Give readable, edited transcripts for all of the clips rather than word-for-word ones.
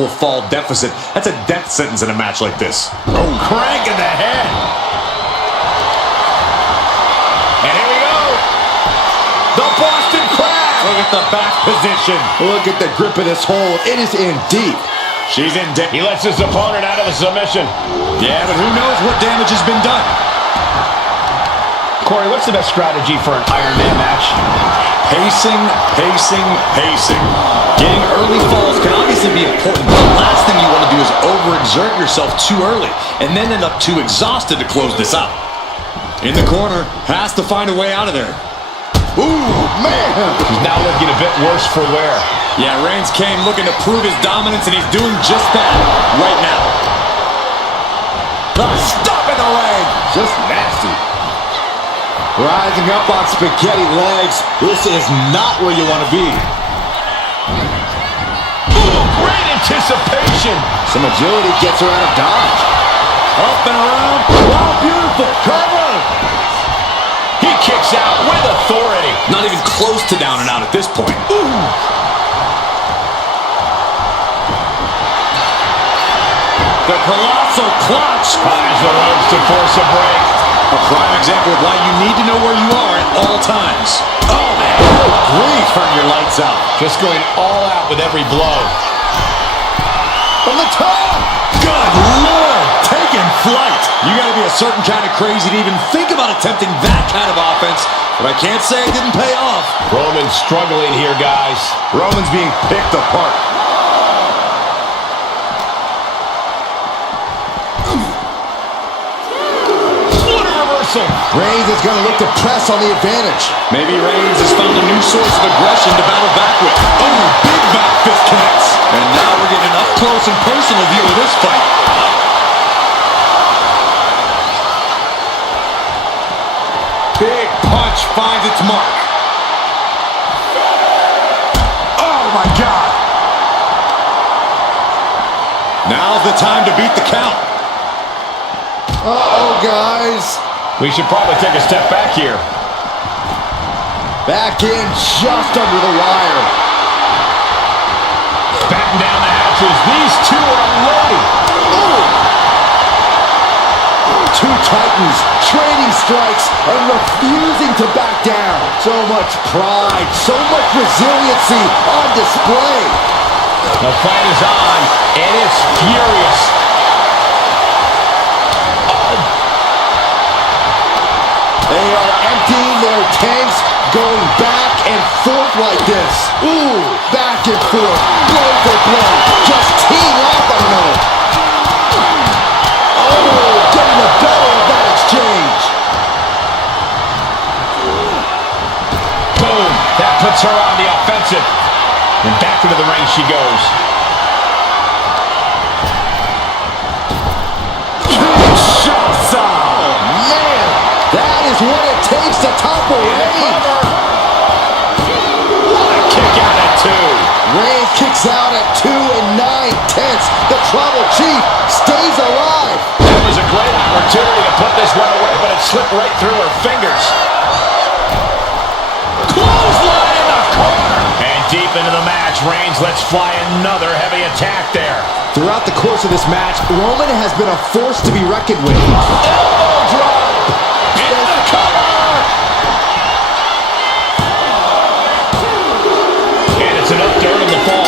multiple fall deficit. That's a death sentence in a match like this. Oh, crank in the head. And here we go. The Boston Crab. Look at the back position. Look at the grip of this hold. It is in deep. She's in deep. He lets his opponent out of the submission. Yeah, but who knows what damage has been done. Corey, what's the best strategy for an Iron Man match? Pacing, pacing, pacing. Getting early falls can obviously be important, but the last thing you want to do is overexert yourself too early and then end up too exhausted to close this out. In the corner, has to find a way out of there. Ooh, man! He's now looking a bit worse for wear. Yeah, Reigns came looking to prove his dominance, and he's doing just that right now. Stop in the leg! Just nasty. Rising up on spaghetti legs. This is not where you want to be. Ooh, great anticipation. Some agility gets her out of dodge. Up and around. Wow, beautiful cover! He kicks out with authority. Not even close to down and out at this point. Ooh. The colossal clutch. Finds the ropes to force a break. A prime example of why you need to know where you are at all times. Oh, man. Please turn your lights out. Just going all out with every blow. From the top! Good Lord, taking flight. You got to be a certain kind of crazy to even think about attempting that kind of offense, but I can't say it didn't pay off. Roman's struggling here, guys. Roman's being picked apart. Reigns is going to look to press on the advantage. Maybe Reigns has found a new source of aggression to battle back with. Oh, big back fist connects. And now we're getting an up-close and personal view of this fight. Big punch finds its mark. Oh, my God. Now's the time to beat the count. Uh-oh, guys. We should probably take a step back here. Back in just under the wire. Batten down the hatches. These two are loaded. Two titans trading strikes and refusing to back down. So much pride, so much resiliency on display. The fight is on, and it's furious. They are emptying their tanks, going back and forth like this. Ooh, back and forth, blow for blow, just teeing off on another. Oh, getting the better of that exchange. Boom, that puts her on the offensive. And back into the ring she goes. What it takes to topple Reigns. What a kick out at 2. Reigns kicks out at 2 9/10. The Tribal Chief stays alive. That was a great opportunity to put this one away, but it slipped right through her fingers. Clothesline in the corner. And deep into the match, Reigns lets fly another heavy attack there. Throughout the course of this match, Roman has been a force to be reckoned with. Elbow drop. Enough dirt in the fall.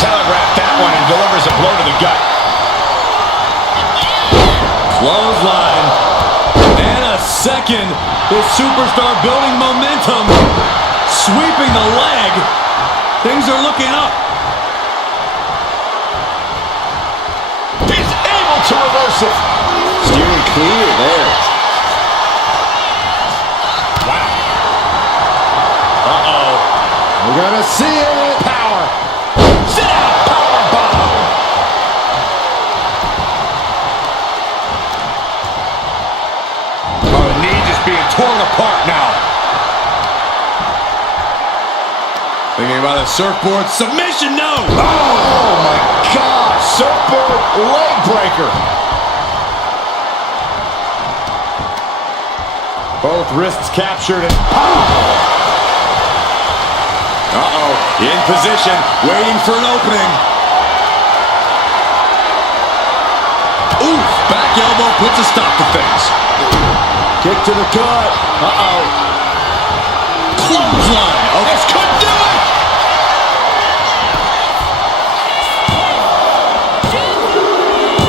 Telegraphed that one and delivers a blow to the gut. Clothesline. And a second. The superstar building momentum. Sweeping the leg. Things are looking up. He's able to reverse it. Steering clear there. We're gonna see it. Power. Sit out. Power bomb. Oh, the knee just being torn apart now. Thinking about a surfboard submission. No. Oh my God. Surfboard leg breaker. Both wrists captured and Uh-oh, in position, waiting for an opening. Oof, back elbow puts a stop to things. Kick to the gut. Uh-oh. Clothesline. Oh, this could do it.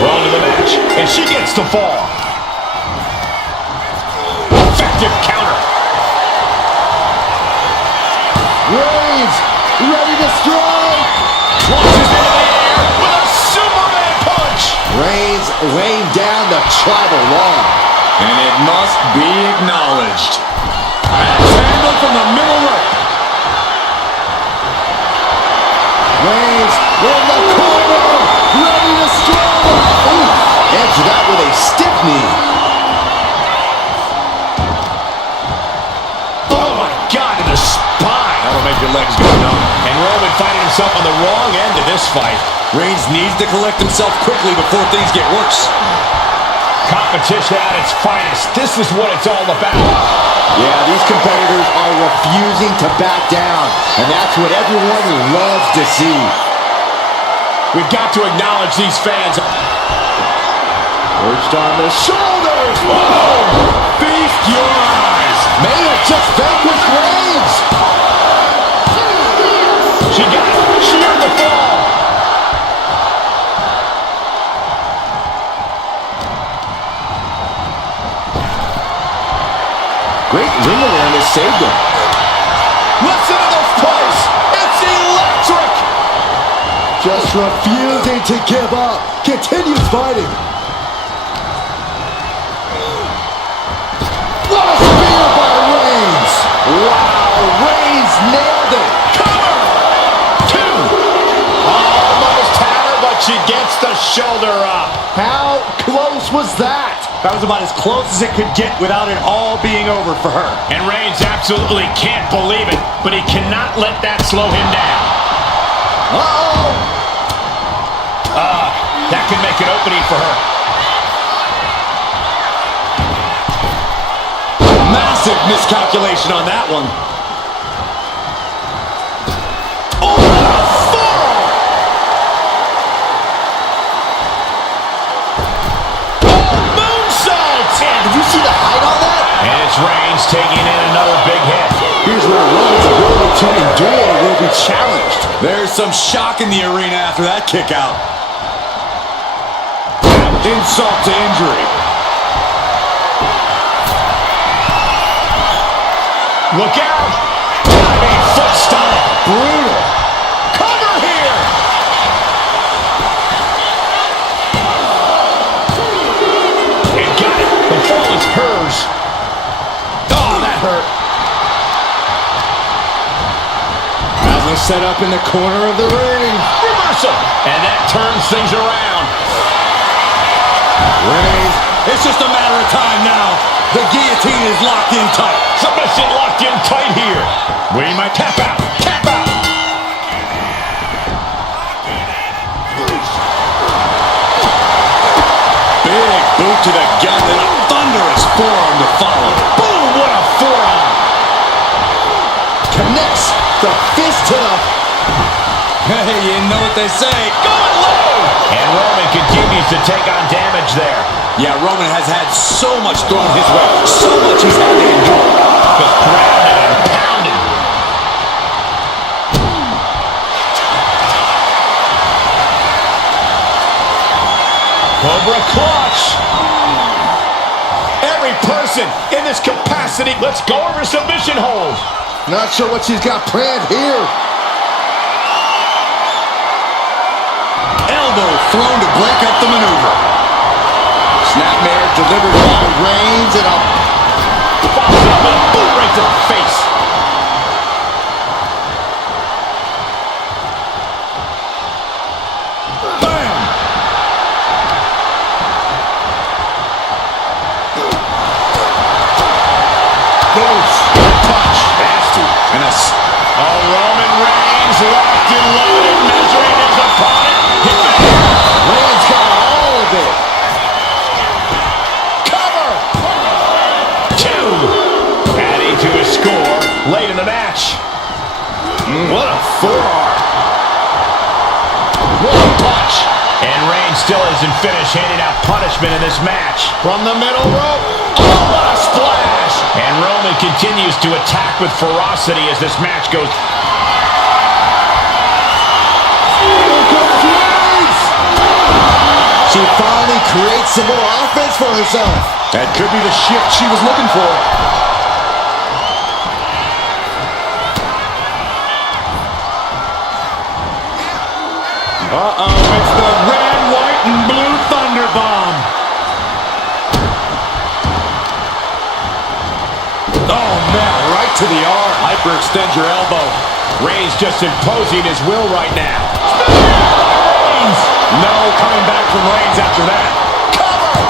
We're on to the match, and she gets the fall. Effective counter. Reigns, ready to strike. Launches into the air with a Superman punch. Reigns laying down the tribal law. And it must be acknowledged. Axe handle from the middle rope. Reigns in the corner, ready to strike. Ooh, answer that with a stiff knee. Oh my God, to the spine. That'll make your legs go numb. And Roman finding himself on the wrong end of this fight. Reigns needs to collect himself quickly before things get worse. Competition at its finest. This is what it's all about. Yeah, these competitors are refusing to back down, and that's what everyone loves to see. We've got to acknowledge these fans. Perched on the shoulders. Whoa! Feast your eyes. May have just vanquished Reigns. She got it. She earned the fall. Great ring awareness saved him. Listen to this place. It's electric. Just refusing to give up. Continues fighting. What a spear by Reigns. Wow, Reigns nailed it. Cover. Two. Almost had her, but she gets the shoulder up. How close was that? That was about as close as it could get without it all being over for her. And Reigns absolutely can't believe it, but he cannot let that slow him down. Uh-oh. That could make an opening for her. Massive miscalculation on that one. Oh, forearm! Oh, moonsault! Did you see the height on that? And it's Reigns taking in another big hit. Here's where Roman's ability to endure will be challenged. There's some shock in the arena after that kick out. Insult to injury. Look out! Diving foot stomp. Brutal. Cover here! And got it. The fall is hers. Oh, that hurt. As they set up in the corner of the ring. Reversal. And that turns things around. Reigns. It's just a matter of time now. The guillotine is locked in tight. Submission locked in tight here. We might tap out. Tap out. Big boot to the gut and a thunderous forearm to follow. Boom, what a forearm. Connects the fist to the... Hey, you know what they say. Going low. And Roman continues to take on damage there. Yeah, Roman has had so much thrown his way. So much he's had to endure. Just grounded and pounded. Cobra clutch. Every person in this capacity. Let's go over submission hold. Not sure what she's got planned here. Elbow thrown to break up the maneuver. Snapmare delivered by Reigns and a... Follows up with a boot right to the face. Bam! Goes. Touch. Nasty. And a... Oh, Roman Reigns locked and loaded, measuring his opponent. Reigns got all of it. Cover. Two. Adding to his score late in the match. What a forearm. What a punch. And Reigns still isn't finished handing out punishment in this match. From the middle rope. Oh, what a splash. And Roman continues to attack with ferocity as this match goes. Here comes Reigns. She finally creates some more offense for herself. That could be the shift she was looking for. Uh-oh, it's the red, white, and blue Thunder Bomb. Oh, man, right to the arm. Hyperextend your elbow. Reigns just imposing his will right now. Reigns! No coming back from Reigns after that. Cover!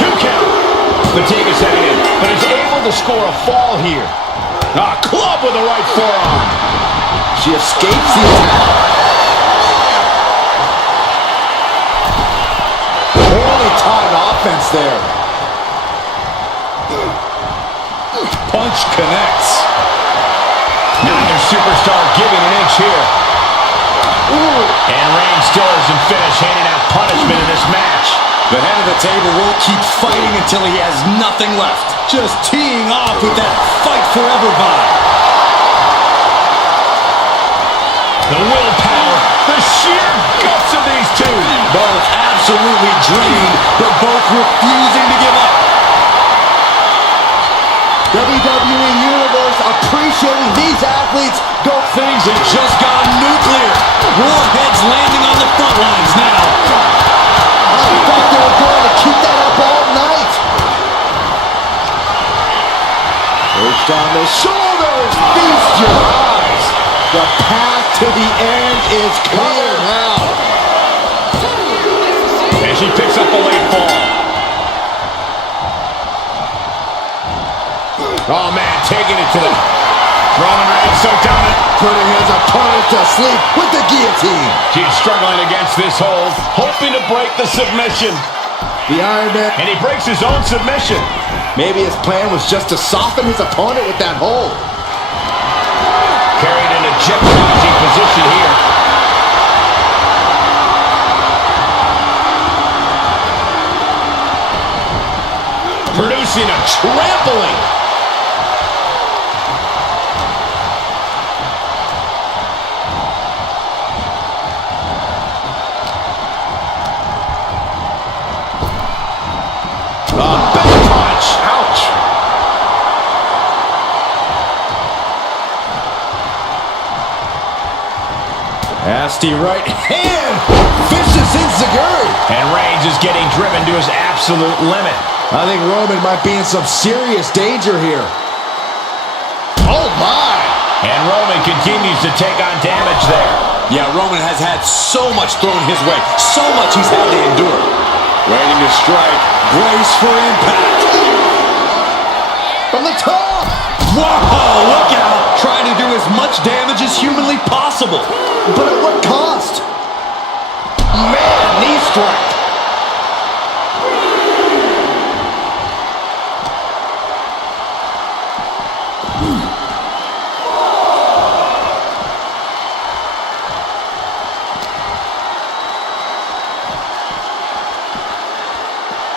2 count. Fatigue is setting in, but is able to score a fall here. A club with the right forearm. She escapes the attack. Poorly timed offense there. Punch connects. Neither superstar giving an inch here. And Reigns still isn't finished handing out punishment in this match. The head of the table will keep fighting until he has nothing left. Just teeing off with that fight forever vibe. The willpower, the sheer guts of these two. Both absolutely drained, but both refusing to give up. WWE Universe appreciating these athletes. Things have just gone nuclear. Warheads landing on the front lines now. I thought they were going to keep that up all night. Pushed on the shoulders. Feast your eyes. The path to the end is clear now. And she picks up a late fall. Oh, man, taking it to the... Roman Reigns so dominant. Putting his opponent to sleep with the guillotine. She's struggling against this hold, hoping to break the submission. The Iron Man. And he breaks his own submission. Maybe his plan was just to soften his opponent with that hold. Carried in a jeopardizing position here. Producing a trampling. Nasty right hand. Vicious enziguri. And Reigns is getting driven to his absolute limit. I think Roman might be in some serious danger here. Oh, my. And Roman continues to take on damage there. Yeah, Roman has had so much thrown his way. So much he's had to endure. Waiting to strike. Brace for impact. From the top. Whoa, look out. Trying to do as much damage as humanly possible. But at what cost? Man, knee strike.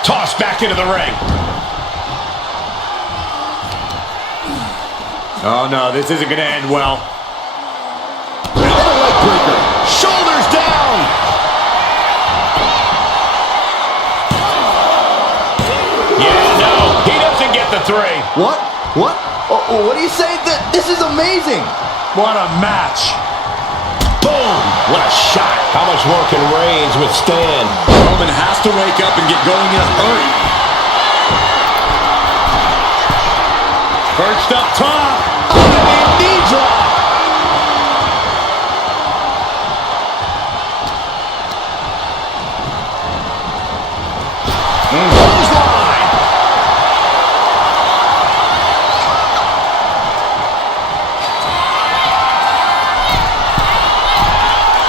Tossed back into the ring. Oh, no, this isn't going to end well. Leg breaker. Shoulders down. Yeah, no, he doesn't get the 3. What? What? Oh, what do you say? This is amazing. What a match. Boom! What a shot. How much more can Reigns withstand? Roman has to wake up and get going in a hurry. Perched up top. Knee drop. Clothesline.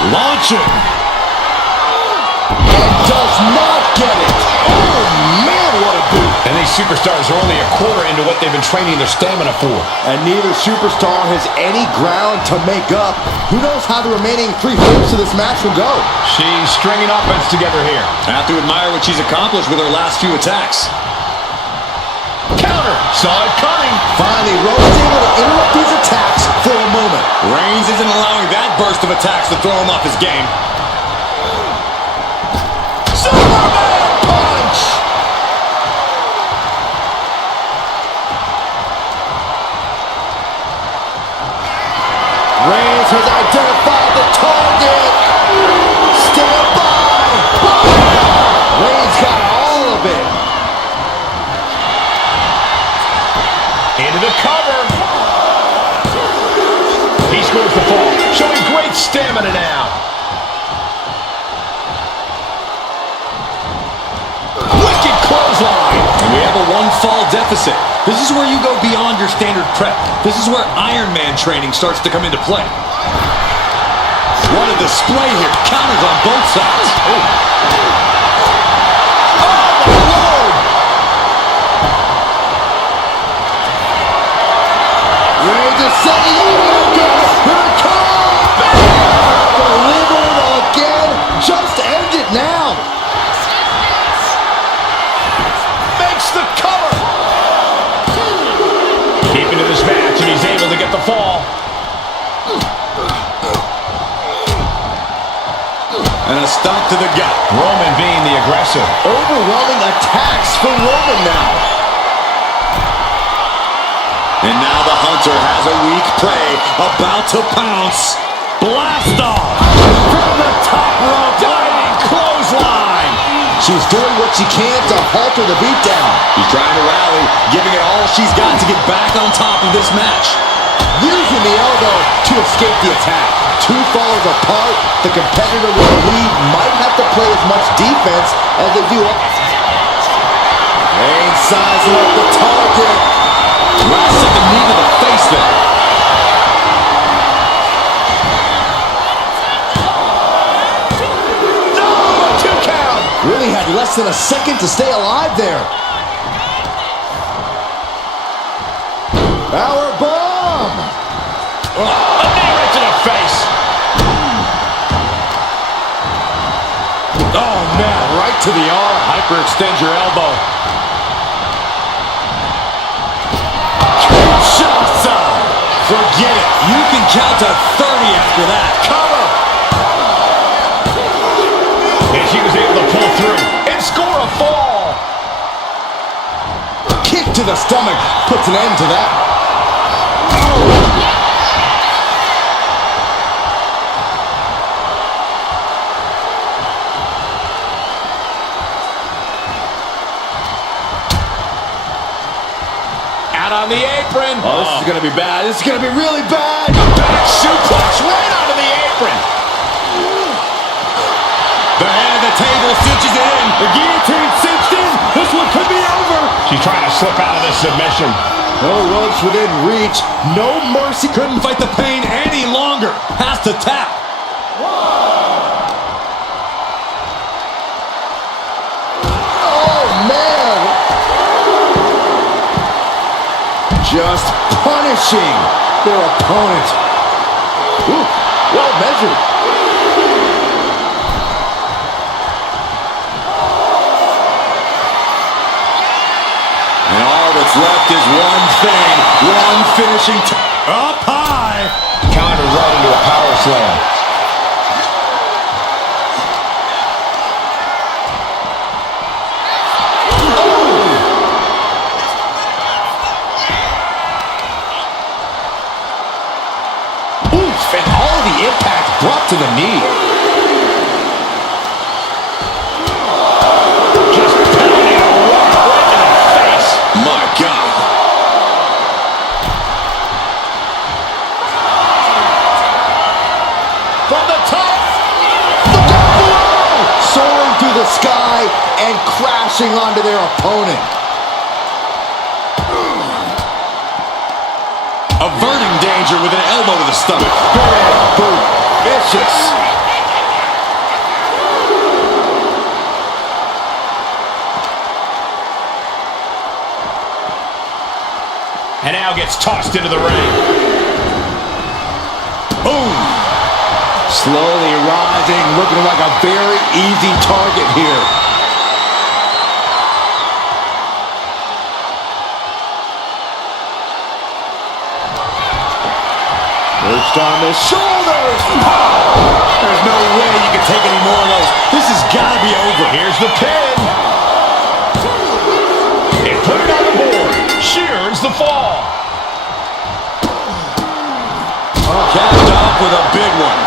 Launching. And does not get it. Oh, man, what a boot. And they superstars are only a quarter into what they've been training their stamina for. And neither superstar has any ground to make up. Who knows how the remaining 3/4 of this match will go? She's stringing offense together here. I have to admire what she's accomplished with her last few attacks. Counter. Saw it coming. Finally, Roman's able to interrupt these attacks for a moment. Reigns isn't allowing that burst of attacks to throw him off his game. Superman punch! Reigns has identified the target. Stand by. Reigns got all of it. Into the cover. He scores the fall, showing great stamina now. Wicked clothesline. And we have a one-fall deficit. This is where you go beyond your standard prep. This is where Iron Man training starts to come into play. What a display here. Counters on both sides. Oh, my Lord! Reigns is setting up again. Here it comes! Delivered again. Just end it now. Makes the cover. Keeping to this match, and he's able to get the fall. And a stomp to the gut. Roman being the aggressor. Overwhelming attacks for Roman now. And now the Hunter has a weak prey about to pounce. Blast off from the top rope. Diving clothesline. She's doing what she can to halter the beatdown. She's trying to rally, giving it all she's got to get back on top of this match. Using the elbow to escape the attack. Two falls apart, the competitor with the lead might have to play as much defense as they do up. Reigns sizing up the target. Last at the knee to the face there. No, 2 count. Really had less than a second to stay alive there. Power bomb! A knee right to the face. Oh man, right to the arm. Hyperextend your elbow. Kinshasa! Forget it. You can count to 30 after that. Cover. And she was able to pull through and score a fall. Kick to the stomach puts an end to that. Out on the apron. Oh, this is going to be bad. This is going to be really bad. Back suplex right onto the apron. The head of the table cinches it in. The guillotine cinched in. This one could be over. She's trying to slip out of this submission. No ropes within reach. No mercy. Couldn't fight the pain any longer. Has to tap. Oh, man. Just punishing their opponent. Ooh, well measured. And all that's left is one thing. One finishing up high. Counter right into a power slam. And all the impact brought to the knee. Just pounding a rock right to the face. My God. From the top. Look out below! Soaring through the sky and crashing onto their opponent. Averting danger with an elbow to the stomach. Big boot. Vicious. now gets tossed into the ring. Boom! Slowly rising, looking like a very easy target here. Perched on the shoulders. There's no way you can take any more of those. This has got to be over. Here's the pin. And put it on the board. Shears the fall. Capped off with a big one.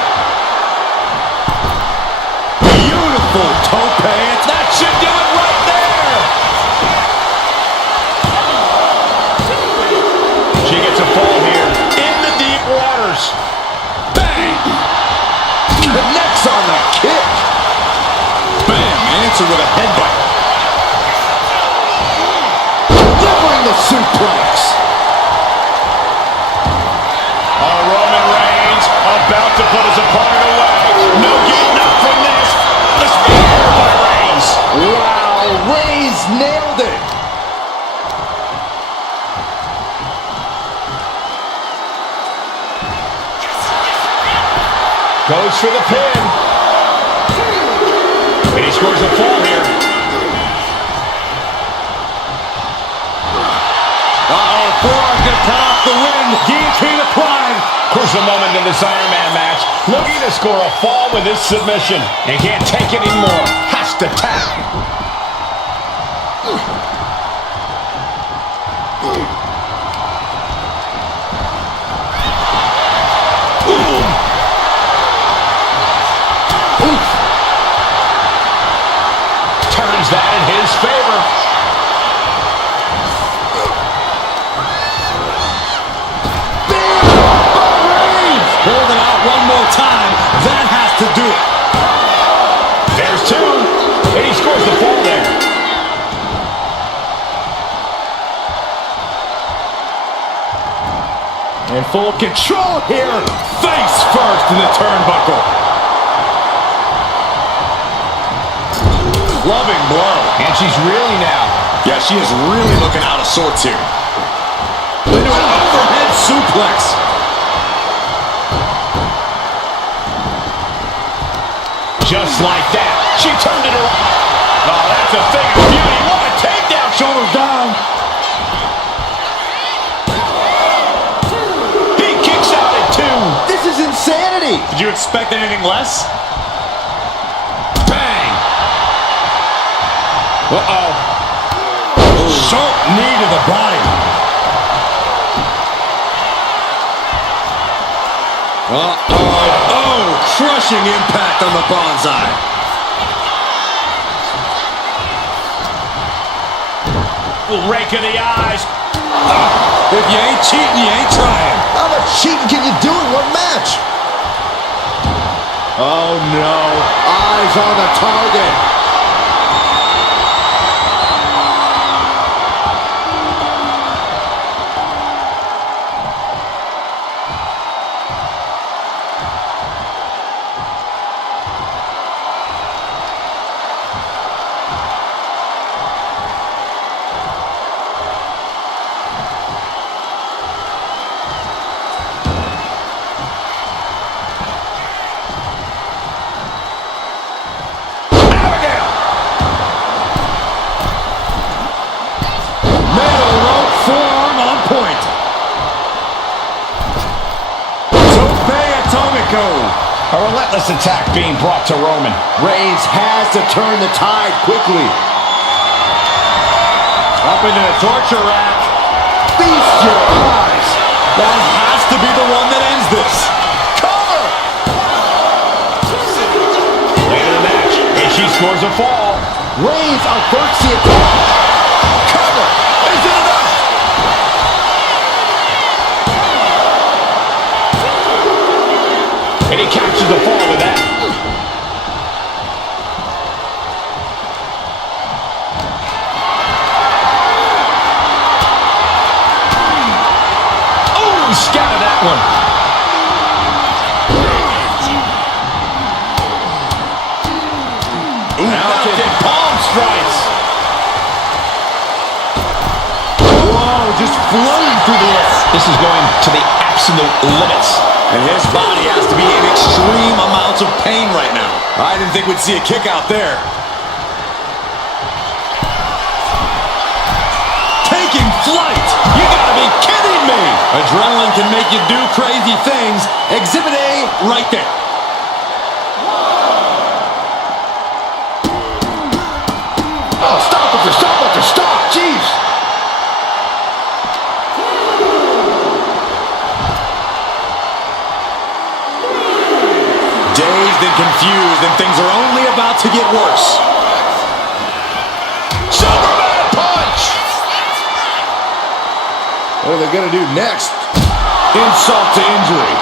Beautiful tope. That should do it right there. She gets a fall here in the deep waters. Bang! Connects on the kick. Bam! Answer with a headbutt. Delivering the suplex. Oh, Roman Reigns about to put his opponent away. No getting up from this. The spear by Reigns. Wow, Reigns nailed it. Goes for the pin. And he scores a fall here. Uh-oh, forearm gonna cut off the win. Guillotine applied. Crucial moment in this Iron Man match. Looking to score a fall with this submission. And can't take it anymore. Has to tap. Turns that in his favor. Holding out one more time. That has to do it. There's two. And he scores the fall there. In full control here. Face first in the turnbuckle. Loving blow. And she's reeling now. Yeah, she is really looking out of sorts here. Into an overhead suplex. Just like that. She turned it around. Oh, that's a thing of beauty. What a takedown. Shoulders down. He kicks out at two. This is insanity. Did you expect anything less? Bang. Uh-oh. Sharp knee to the body. Oh, crushing impact on the bonsai. Rake of the eyes. If you ain't cheating, you ain't trying. How much cheating can you do in one match? Oh no. Eyes on the target. A relentless attack being brought to Roman. Reigns has to turn the tide quickly. Up into the torture rack. Feast your eyes. That has to be the one that ends this. Cover. Late in the match, and she scores a fall. Reigns averts the attack. Cover. Is it enough? And he captures the fall with that. Oh, scattered that one. Mounted palm strikes. Whoa, just floating through the air. is going to the absolute limits. And his body has to be in extreme amounts of pain right now. I didn't think we'd see a kick out there. Taking flight! You gotta be kidding me! Adrenaline can make you do crazy things. Exhibit A right there. Oh, stop after stop after stop. Jeez. Dazed and confused, and things are only about to get worse. Superman punch. What are they going to do next? Insult to injury.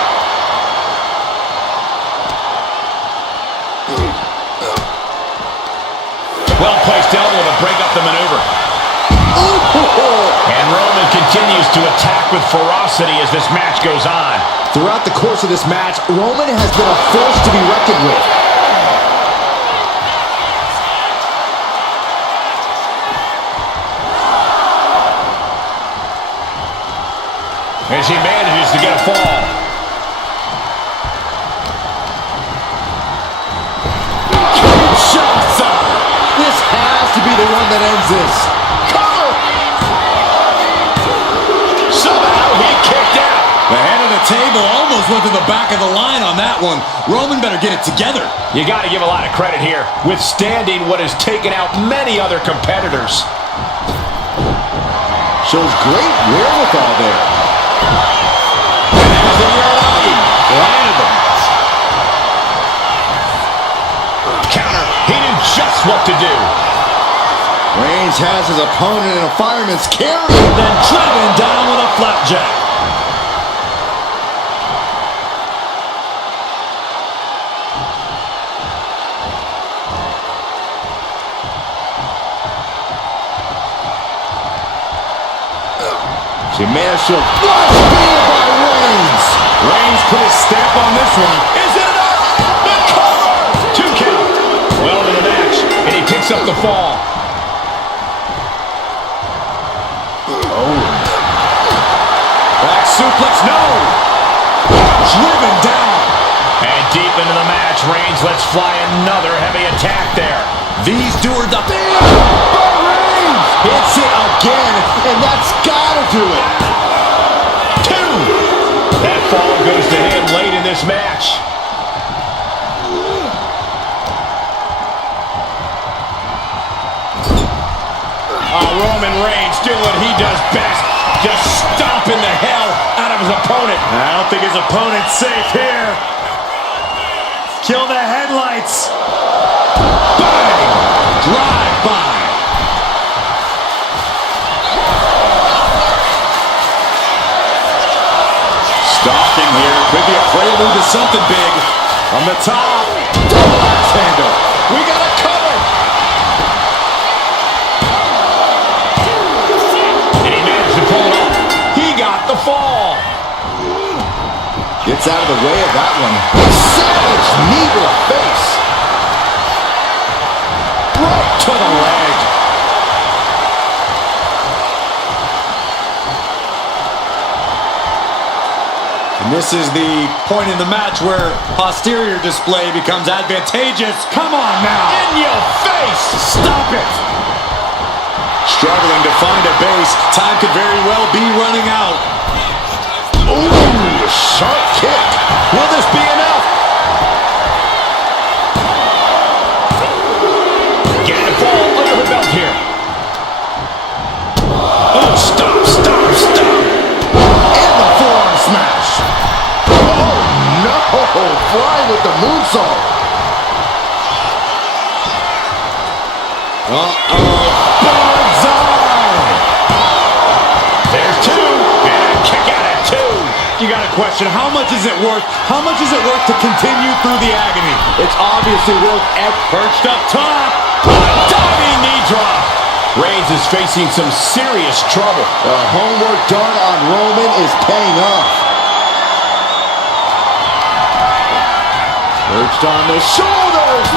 Well-placed elbow to break up the maneuver. And Roman continues to attack with ferocity as this match goes on. Throughout the course of this match, Roman has been a force to be reckoned with. As he manages to get a fall. Kinshasa! This has to be the one that ends this. Cover! Somehow he kicked out. The head of the table almost went to the back of the line on that one. Roman better get it together. You got to give a lot of credit here, withstanding what has taken out many other competitors. Shows great wherewithal there. There's the landed them. Counter. He knew just what to do. Reigns has his opponent in a fireman's carry. Then driven down with a flapjack. She managed to flush spear by Reigns. Reigns put his stamp on this one. Is it enough? The cover! 2 count. Well into the match, and he picks up the fall. Oh. Back suplex, no! Driven down. And deep into the match, Reigns lets fly another heavy attack there. These two are the... But Reigns hits it again, and that's gotta do it. 2. That fall goes to him late in this match. Roman Reigns doing what he does best, just stomping the hell out of his opponent. I don't think his opponent's safe here. Kill the headlights. Bang! Drive-by. Stalking here. Could be a prelude to something big. On the top. Double axe handle. We got a cover. And he managed to pull it off. He got the fall. Gets out of the way of that one. Savage knee to the face. Right to the leg. And this is the point in the match where posterior display becomes advantageous. Come on now. In your face. Stop it. Struggling to find a base. Time could very well be running out. Ooh, sharp kick. Will this be enough? Getting the fall under her belt here. Oh, stop. And the forearm smash. Oh, no. Flying with the moonsault. There's 2. And a kick out at 2. You got to question, how much is it worth? How much is it worth to continue through the agony? It's obviously worth Perched up top. Diving knee drop. Reigns is facing some serious trouble. The homework done on Roman is paying off. Perched on the shoulders.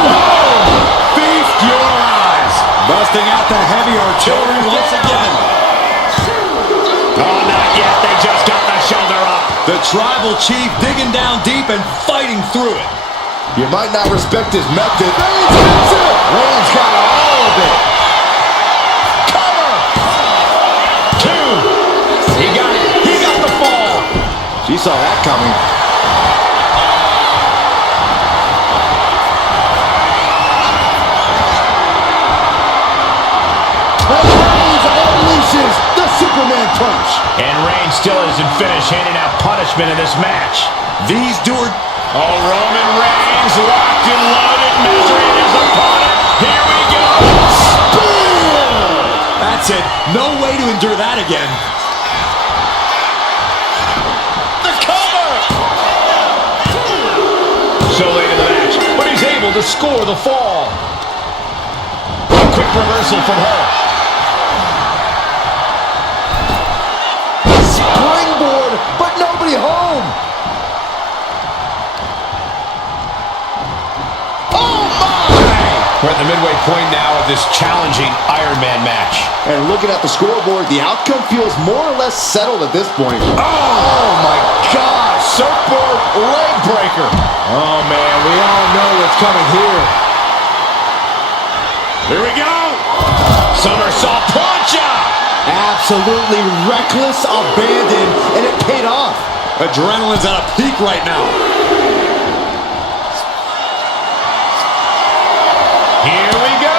Feast your eyes. Busting out the heavy artillery once again. Oh, not yet. They just got the The tribal chief digging down deep and fighting through it. You might not respect his method. Reigns hits it! Reigns got all of it. Cover! 2. He got it. He got the fall. She saw that coming. Reigns unleashes the Superman punch. And Reigns still isn't finished handing out punishment in this match. These do it. Oh, Roman Reigns locked and loaded, measuring his opponent. Here we go. Spear! That's it. No way to endure that again. The cover! So late in the match, but he's able to score the fall. A quick reversal from her. Springboard, but nobody home. Oh my! We're at the midway point now of this challenging Iron Man match. And looking at the scoreboard, the outcome feels more or less settled at this point. Oh my God! Surfboard leg breaker. Oh man, we all know what's coming here. Here we go. Somersault plancha. Absolutely reckless abandon, and it paid off. Adrenaline's at a peak right now. Here we go.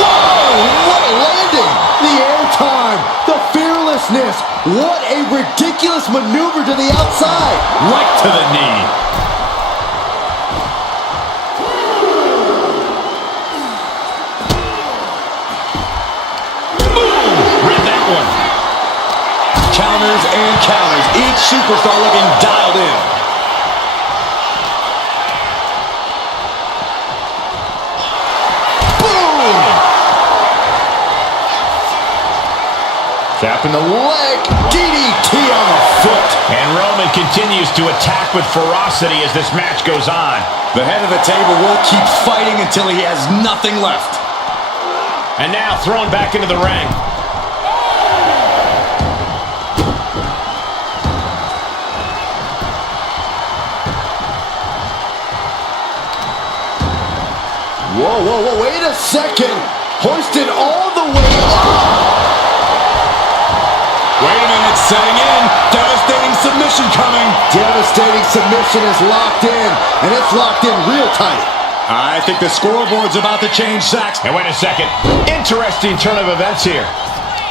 Whoa, what a landing! The airtime, the fearlessness. What a ridiculous maneuver to the outside. Right to the knee. Read that one. Counters and counters. Each superstar looking dialed in. Boom! Tapping the leg. DDT on the foot. And Roman continues to attack with ferocity as this match goes on. The head of the table will keep fighting until he has nothing left. And now thrown back into the ring. Whoa, whoa, whoa, wait a second. Hoisted all the way up. Wait a minute, setting in. Devastating submission coming. Devastating submission is locked in, and it's locked in real tight. I think the scoreboard's about to change, Sax. And wait a second. Interesting turn of events here.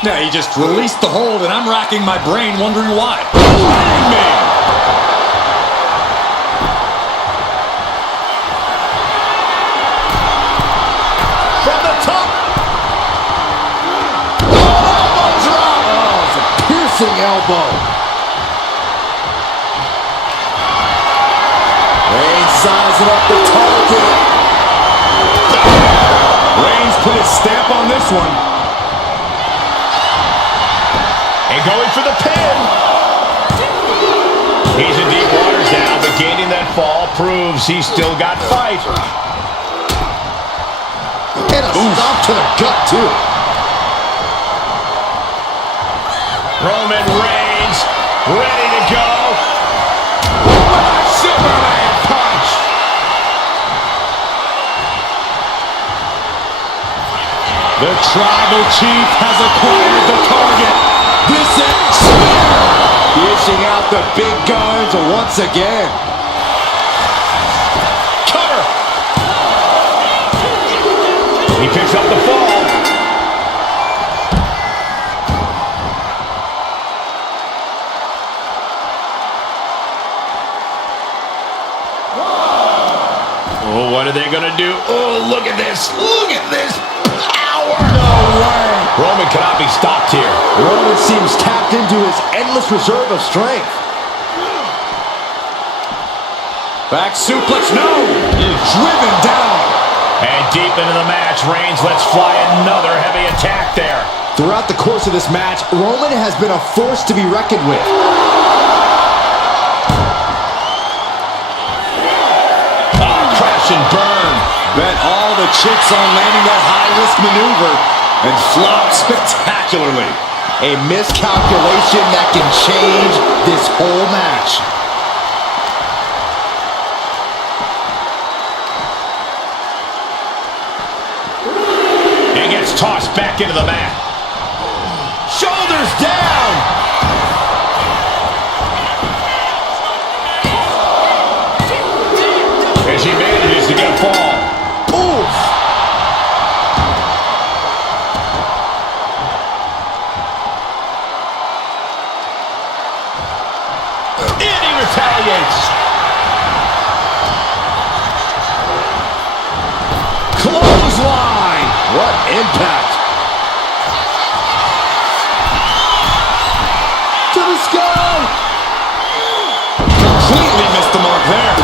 Now, he just released the hold, and I'm racking my brain wondering why. Hangman! From the top. Elbow drop. Oh, it's a piercing elbow. Reigns sizing up the target. Reigns put his stamp on this one. And going for the pin. He's in deep waters now, but gaining that fall proves he's still got fight. And a stop to the gut, too. Roman Reigns ready to go. With a Superman punch. The tribal chief has acquired the target. This is Dishing out the big guns once again. Cover. He picks up the fall. Oh, what are they going to do? Oh, look at this. Look at this power. No way. Roman cannot be stopped here. Roman seems tapped into his endless reserve of strength. back suplex. No! Driven down. And deep into the match, Reigns lets fly another heavy attack there. Throughout the course of this match, Roman has been a force to be reckoned with. Crash and burn. Bet all the chips on landing that high-risk maneuver and flopped spectacularly. A miscalculation that can change this whole match. And gets tossed back into the mat. Shoulders down. As he manages to get a fall. Oof. And he retaliates. Clothesline. What impact. To the sky. Completely missed the mark there.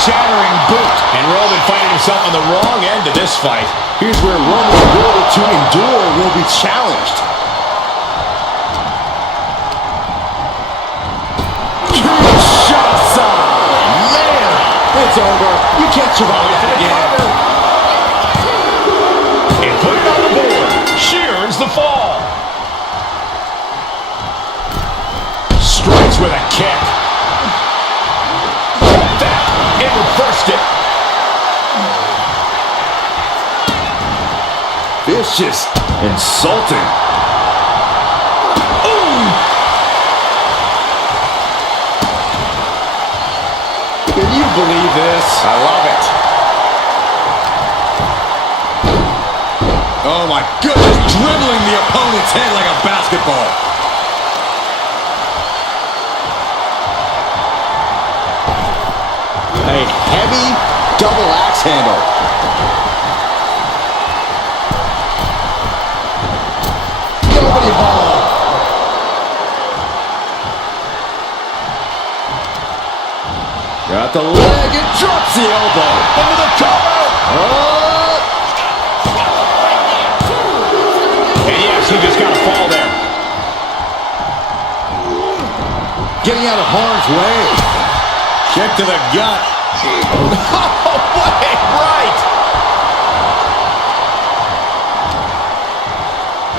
Shattering boot. And Roman finding himself on the wrong end of this fight. Here's where Roman's ability to endure will be challenged. Kinshasa! Man, it's over. You can't survive that again. And put it on the board. Shears the fall. Strikes with a kick. That and reversed it. Vicious. Insulting. Ooh. Can you believe this? I love it. Oh my goodness, dribbling the opponent's head like a basketball. A heavy double axe handle. Nobody home. Got the leg and drops the elbow. Into the cover. Oh. And yes, he just got a fall there. Getting out of harm's way. Kick to the gut. Way right.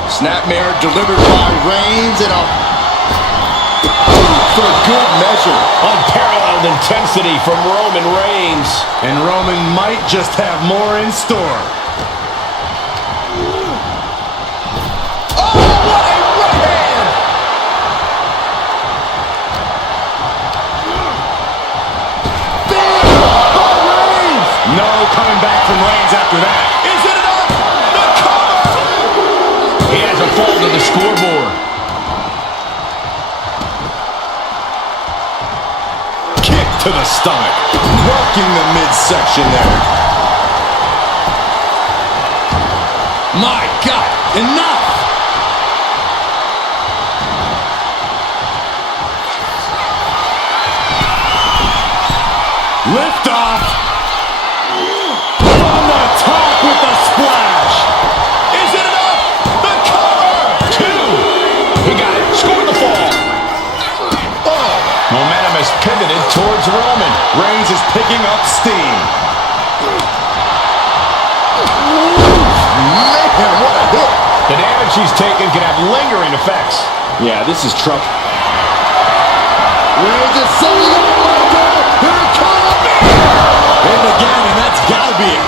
Snapmare delivered by Reigns and a for good measure. Unparalleled intensity from Roman Reigns. And Roman might just have more in store. Oh, what a right hand! Big by Reigns! No coming back from Reigns after that. Is it enough? The cover! He has a fall to the scoreboard. Kick to the stomach. Working the midsection there. My God, enough! Lift off. From the top with the splash. Is it enough? The cover! 2. He got it. Scored the fall. Oh, Momentum is pivoted towards Roman. Reigns is picking up steam. man, what a hit! The damage he's taken can have lingering effects. Yeah, this is trouble. Reigns is setting up right there. Here it comes. And again, and that's gotta be it.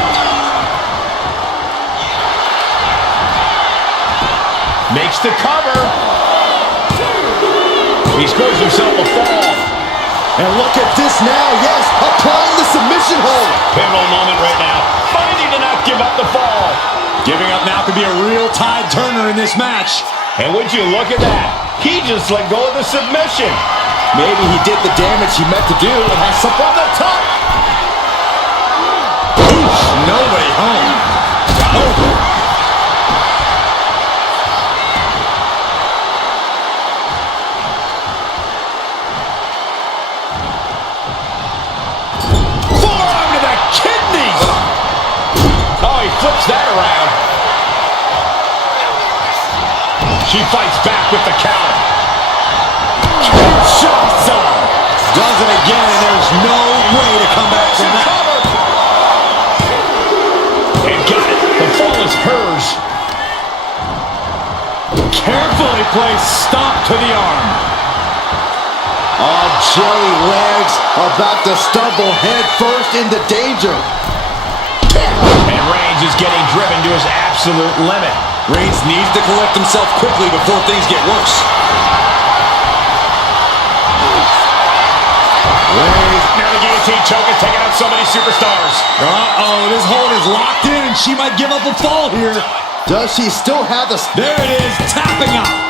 Makes the cover. He scores himself a fall. And look at this now, yes, applying the submission hold. Pivotal moment right now. Fighting to not give up the fall. Giving up now could be a real tide turner in this match. And would you look at that? He just let go of the submission. Maybe he did the damage he meant to do and has some from the top. Oof, nobody home. Over. Forearm to the kidneys. Oh, he flips that around. She fights back with the counter. Kinshasa Does it again, and there's no way to come back from that. And got it. The fall is hers. Carefully place stomp to the arm. Oh, jelly legs about to stumble head first into danger. And Reigns is getting driven to his absolute limit. Reigns needs to collect himself quickly before things get worse. Reigns, now the guillotine choke is taking out so many superstars. Uh-oh, this hold is locked in and she might give up a fall here. Does she still have the... There it is, tapping out.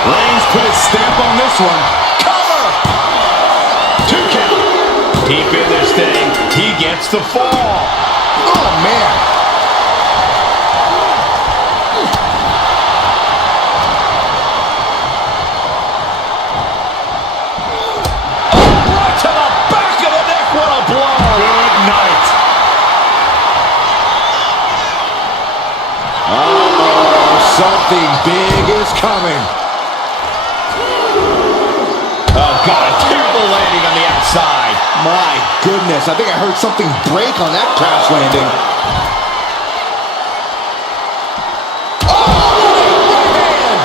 Reigns put his stamp on this one. Cover! 2 count. Deep in this thing, he gets the fall. Oh, man. Right to the back of the neck. What a blow. Good night. Uh-oh, something big is coming. Oh, God, a terrible landing on the outside. My goodness, I think I heard something break on that crash landing. Oh, right hand!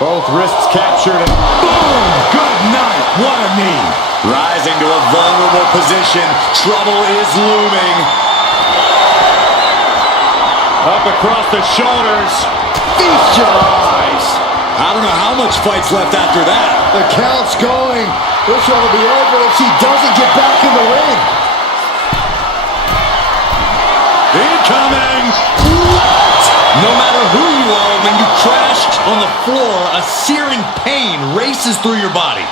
Both wrists captured and boom! Good night. What a knee. Rising to a vulnerable position. Trouble is looming. Up across the shoulders. Feast your eyes. I don't know how much fight's left after that. The count's going. This one will be over if she doesn't get back in the ring. Incoming! What? No matter who you are, when you crash on the floor, a searing pain races through your body.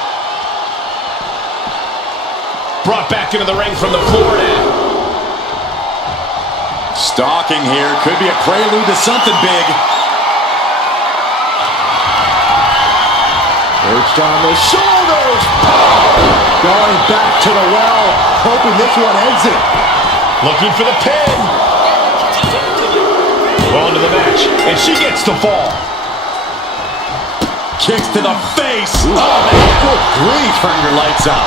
Brought back into the ring from the floor now. Stalking here could be a prelude to something big. Perched on the shoulders. Going back to the well, hoping this one ends it. Looking for the pin. Well into the match, and she gets the fall. Kicks to the face. Ooh. Oh, man. Good grief. Turn your lights out.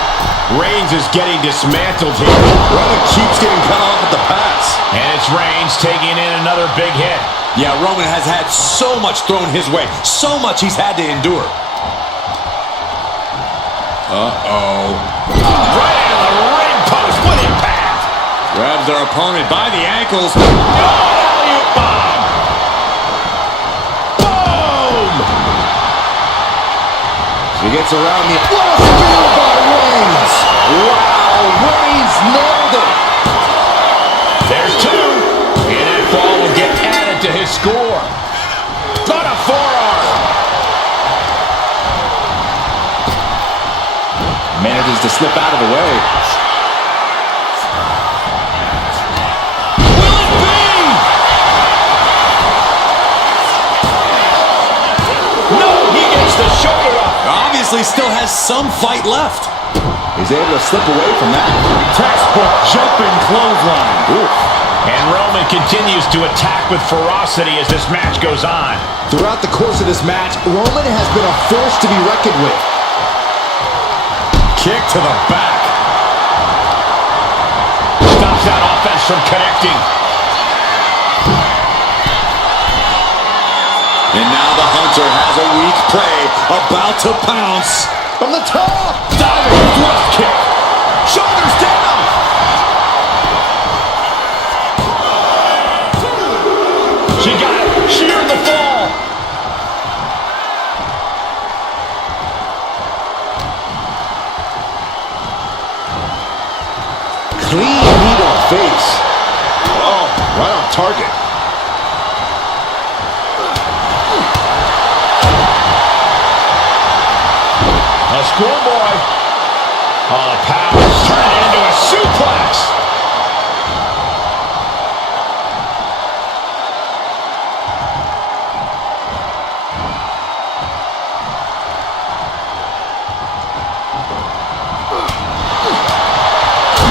Reigns is getting dismantled here. Roman keeps getting cut off at the pass. And it's Reigns taking in another big hit. Yeah, Roman has had so much thrown his way. So much he's had to endure. Uh-oh. Right into the ring post. What impact. Grabs their opponent by the ankles. Alley-oop bomb. Boom. She gets around me. What a spear by Reigns. Wow, Reigns nailed it. There's 2. And that fall will get added to his score. On a forearm. Manages to slip out of the way. Will it be? No, he gets the shoulder up. Obviously still has some fight left. He's able to slip away from that. Textbook jumping clothesline. Oof. And Roman continues to attack with ferocity as this match goes on. Throughout the course of this match, Roman has been a force to be reckoned with. Kick to the back. Stops that offense from connecting. And now the Hunter has a weak prey about to pounce. From the top. Diving thrust kick. Shoulders down. She got it. She earned the fall. Clean knee to the face. Oh, right on target. A schoolboy. Oh, the power turned into a suplex.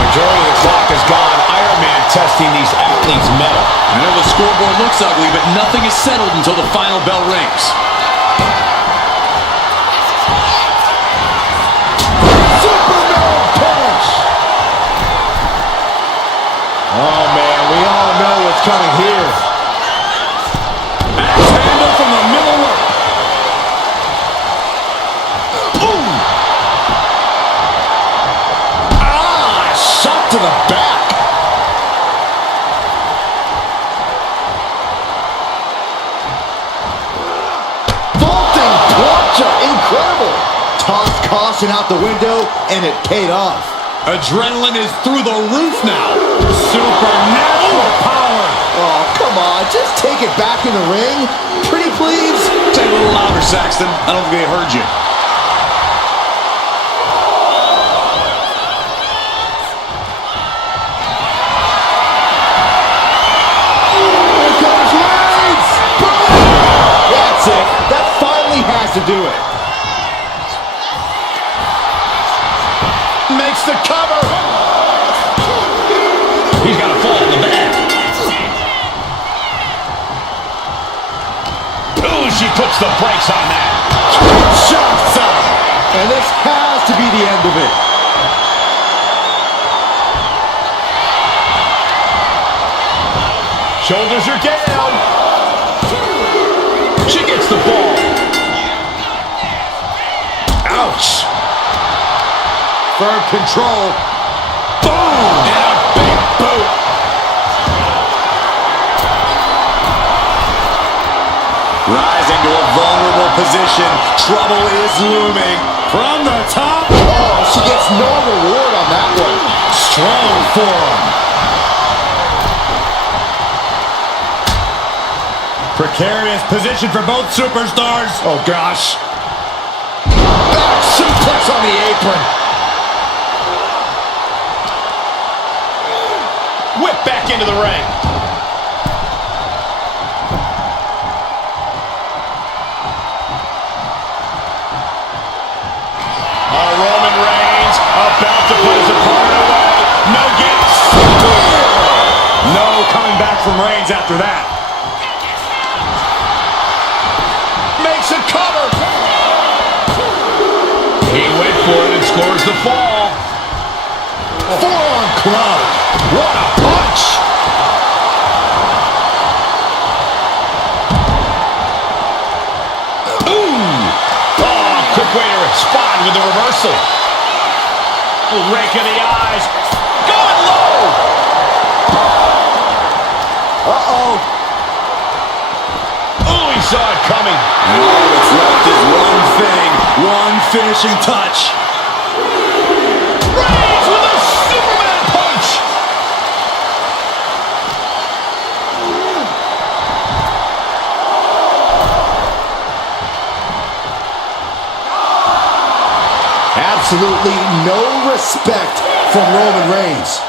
Majority of the clock is gone. Iron Man testing these athletes' mettle. I know the scoreboard looks ugly, but nothing is settled until the final bell rings. Superman punch! Oh, man, we all know what's coming here. Axe handle from the middle rope. Boom! Ah, shot to the back. Vaulting plancha, incredible. Tossed caution out the window, and it paid off. Adrenaline is through the roof now. Supernatural power. Oh, come on, just take it back in the ring. Pretty please. Say a little louder, Saxton. I don't think they heard you. Here comes Reigns! Boom! That's it. That finally has to do it. Makes the cover. He's got a fall in the back. Ooh, she puts the brakes on that. Shots up. And this has to be the end of it. Shoulders are down. She gets the ball. Ouch. Firm control. Boom! And a big boot. Rising to a vulnerable position. Trouble is looming. From the top. Oh, she gets no reward on that one. Strong forearm. Precarious position for both superstars. Oh, gosh. Back suplex on the apron. Whip back into the ring. Roman Reigns about to put his opponent away. No gas. No coming back from Reigns after that. Makes a cover. He went for it and scores the fall. Forearm club. What a punch. Quick way to respond with the reversal. Rake in the eyes. Going low. Uh-oh. Oh, he saw it coming. And all that's left is one thing. One finishing touch. Reigns with a Superman punch. Absolutely no respect from Roman Reigns.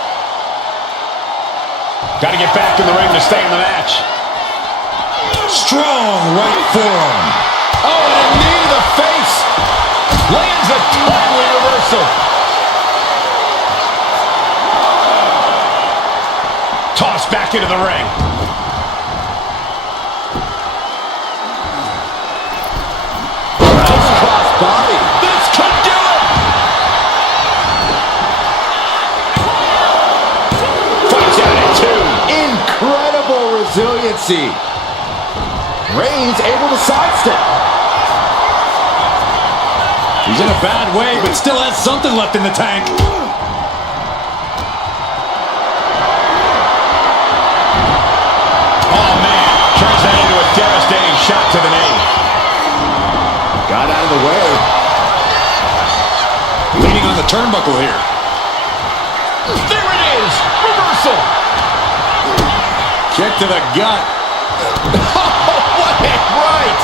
Got to get back in the ring to stay in the match. Strong right forearm. Oh, and a knee to the face. Lands a timely reversal. Tossed back into the ring. Nice cross body. This could do it. Fights out at 2. Incredible resiliency. Reigns able to sidestep. He's in a bad way, but still has something left in the tank. Oh, man. Turns that into a devastating shot to the knee. Got out of the way. Leaning on the turnbuckle here. There it is. Reversal. Kick to the gut. What a right.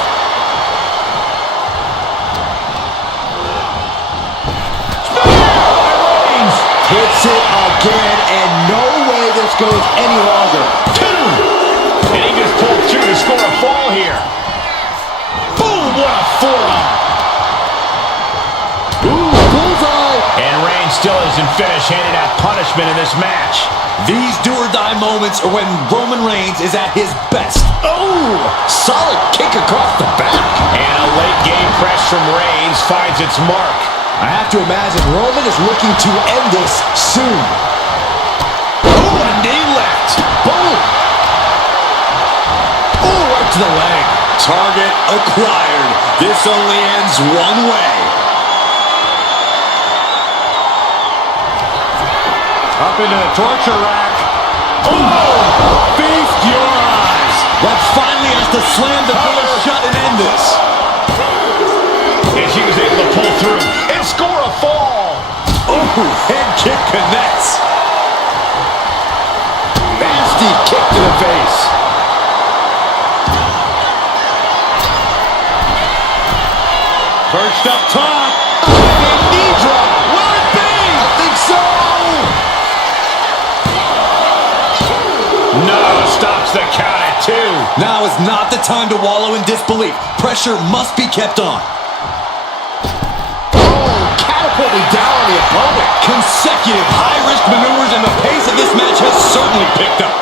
Reigns. Hits it again, and no way this goes any longer. 2. And he just pulled through to score a fall here. Boom, what a forearm. Ooh, bullseye. And Reigns still has doesn't finish handing out punishment in this match. These do-or-die moments are when Roman Reigns is at his best. Oh, solid kick across the back. And a late game press from Reigns finds its mark. I have to imagine Roman is looking to end this soon. Oh, a knee left. Boom. Oh, right to the leg. Target acquired. This only ends one way. Up into the torture rack. Oh! Feast your eyes. That finally has to slam the door shut and end this. And she was able to pull through and score a fall. Oh, head kick connects. Nasty kick to the face. Perched up top. Big knee drop. Will it be? I think so. No, stops the count at 2. Now is not the time to wallow in disbelief. Pressure must be kept on. Oh, catapulting down on the opponent. Consecutive high-risk maneuvers, and the pace of this match has certainly picked up.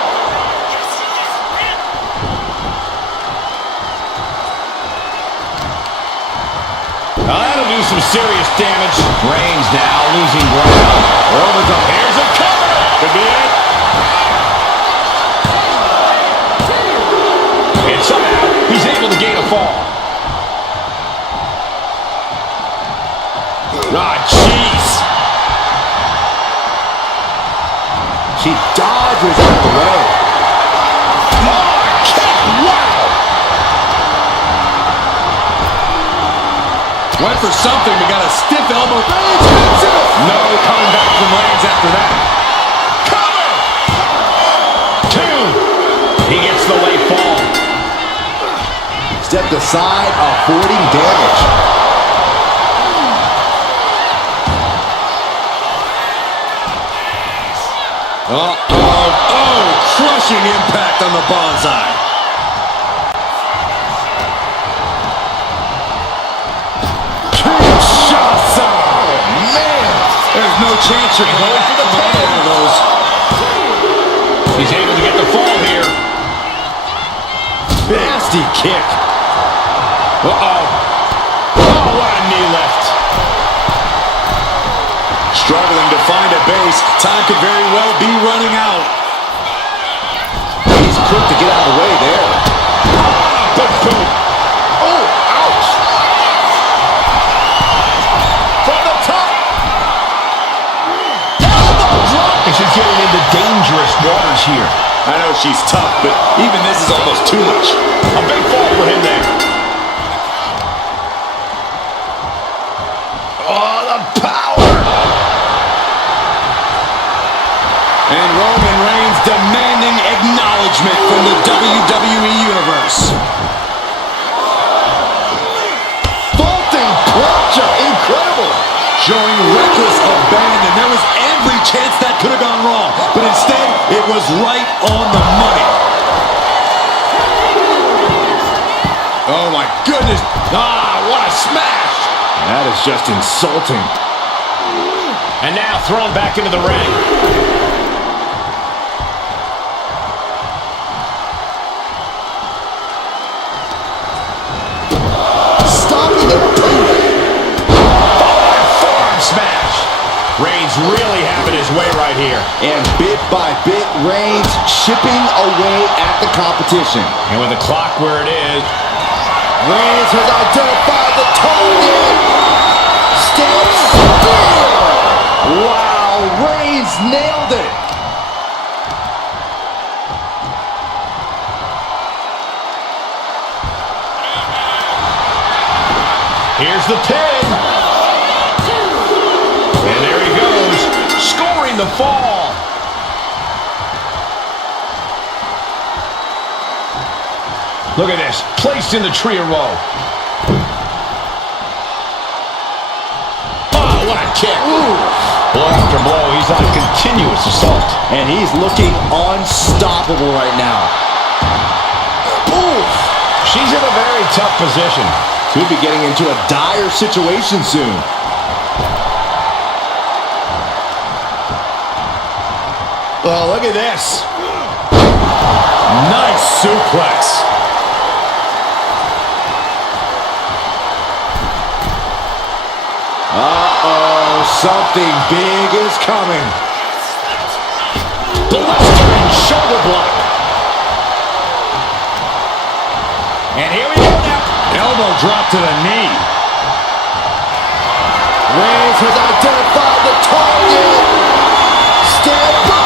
That'll do some serious damage. Reigns now losing ground. Roman's up. Here's a cover. Could be it. And somehow he's able to gain a fall. Ah, jeez. She dodges out of the way. Oh, kick. Wow. Went for something, but got a stiff elbow. No coming back from Reigns after that. Cover! 2. He gets the late fall. Stepped aside, avoiding damage. Oh, crushing impact on the bonsai. Kinshasa! Man! There's no chance you're going for the pin. One of those. He's able to get the fall here. Nasty kick. Uh-oh. Oh, what a knee lift. Struggling to find a base. Time could very well be running out. He's quick to get out of the way there. Big boot. Oh, ouch! From the top. Elbow drop. And she's getting into dangerous waters here. I know she's tough, but even this is almost too much. A big fall for him there. Oh, the power. And Roman Reigns demanding acknowledgement from the WWE Universe. Vaulting plancha, incredible! Showing reckless abandon. There was every chance that could have gone wrong, but instead, it was right on the money. Oh my goodness. Ah, what a smash. That is just insulting. And now thrown back into the ring. Stopping the Forearm smash. Reigns really having his way right here. And bit by bit, Reigns chipping away at the competition. And with the clock where it is, Reigns has identified the target. Steps. Wow, Reigns nailed it. here's the pin. And there he goes, scoring the fall. Look at this, placed in the tree of woe. Oh, what a kick. Ooh. Blow after blow, he's on continuous assault. And he's looking unstoppable right now. Ooh. She's in a very tough position. Could be getting into a dire situation soon. Oh, look at this. Nice suplex. Uh-oh, something big is coming. Blistering shoulder block. And here we go now. Elbow drop to the knee. Reigns has identified the target. Stand by.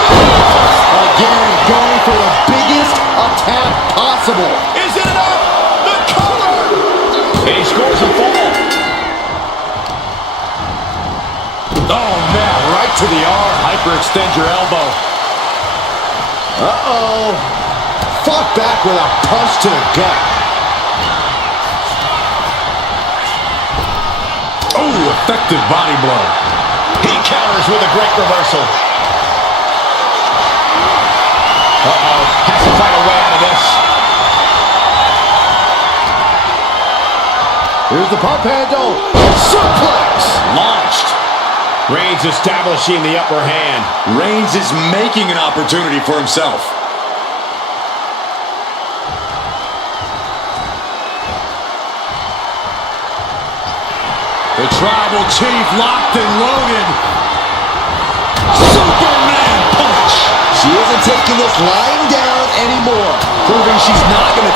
Again, going for the biggest attack possible. Is it enough? The cover. And he scores a fall. Oh, man, right to the arm. Hyperextend your elbow. Uh-oh. Fought back with a punch to the gut. Oh, effective body blow. He counters with a great reversal. Uh-oh, has to find a way out of this. Here's the pump handle. Suplex. Launched. Reigns establishing the upper hand. Reigns is making an opportunity for himself. The Tribal Chief locked and loaded. Superman punch. She isn't taking this lying down anymore. Proving she's not going to